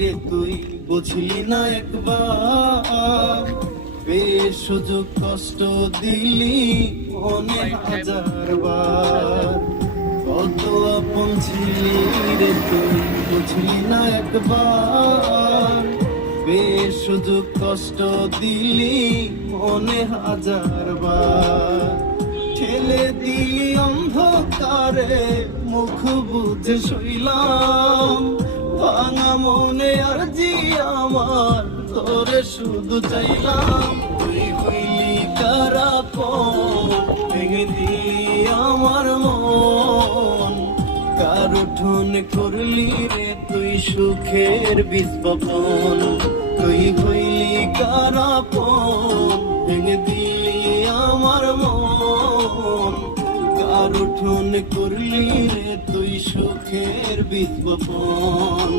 রে তুই বুঝলি না একবার, বেশ সুযোগ কষ্ট দিলি অনেক হাজার বার। কত আপন ছিলি রে তুই বুঝলি না একবার, বেশ সুযোগ কষ্ট দিলি অনেক হাজার বার। ঠেলে দিলি অন্ধকারে মুখ বুঝে শুইলাম, ভাঙা মনে আর জি আমার তোরে শুধু চাইলাম। তুই হইলি কারাপন, ভেঙে দিলি আমার মন, কার উঠোন করলি রে তুই সুখের বীজ বপন। তুই হইলি কারাপন, ভেঙে দিলি আমার মন, কার উঠোন করলি রে তুই সুখের বীজ বপন।